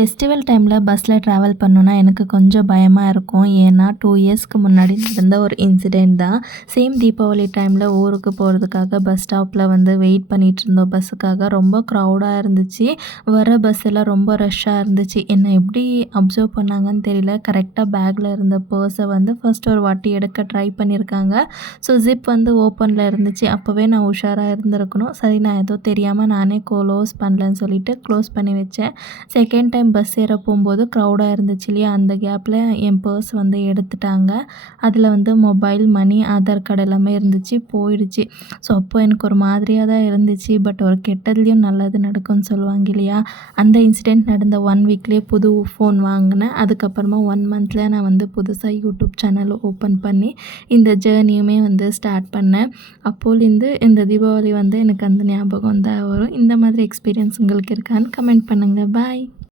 Festival டைமில் பஸ்ஸில் travel பண்ணோன்னா எனக்கு கொஞ்சம் பயமாக இருக்கும். ஏன்னா 2 இயர்ஸ்க்கு முன்னாடி நடந்த ஒரு இன்சிடெண்ட் தான். சேம் தீபாவளி டைமில் ஊருக்கு போகிறதுக்காக பஸ் ஸ்டாப்பில் வந்து வெயிட் பண்ணிகிட்டு இருந்தோம் பஸ்ஸுக்காக. ரொம்ப க்ரௌடாக இருந்துச்சு. வர பஸ் எல்லாம் ரொம்ப ரஷ்ஷாக இருந்துச்சு. என்னை எப்படி அப்சர்வ் பண்ணாங்கன்னு தெரியல. கரெக்டாக பேக்கில் இருந்த பர்ஸை வந்து ஃபர்ஸ்ட் ஒரு வாட்டி எடுக்க ட்ரை பண்ணியிருக்காங்க. ஸோ ஜிப் வந்து ஓப்பனில் இருந்துச்சு. அப்போவே நான் உஷாராக இருந்திருக்கணும். சரி, நான் ஏதோ தெரியாமல் நானே க்ளோஸ் பண்ணலன்னு சொல்லிட்டு க்ளோஸ் பண்ணி வச்சேன். செகண்ட் டைம் பஸ் ஏற போகும்போது க்ரௌடாக இருந்துச்சு இல்லையா, அந்த கேப்பில் என் பர்ஸ் வந்து எடுத்துட்டாங்க. அதில் வந்து மொபைல், மணி, ஆதார் கார்டு எல்லாமே இருந்துச்சு, போயிடுச்சு. ஸோ அப்போ எனக்கு ஒரு மாதிரியாக தான் இருந்துச்சு. பட் ஒரு கெட்டதுலேயும் நல்லது நடக்கும்னு சொல்லுவாங்க இல்லையா, அந்த இன்சிடெண்ட் நடந்த 1 வீக்லேயே புது ஃபோன் வாங்கினேன். அதுக்கப்புறமா 1 மந்த்தில் நான் வந்து புதுசாக யூடியூப் சேனல் ஓப்பன் பண்ணி இந்த ஜேர்னியுமே வந்து ஸ்டார்ட் பண்ணேன். அப்போலேருந்து இந்த தீபாவளி வந்து எனக்கு அந்த ஞாபகம் தான் வரும். இந்த மாதிரி எக்ஸ்பீரியன்ஸ் உங்களுக்கு இருக்கான்னு கமெண்ட் பண்ணுங்கள். பாய்.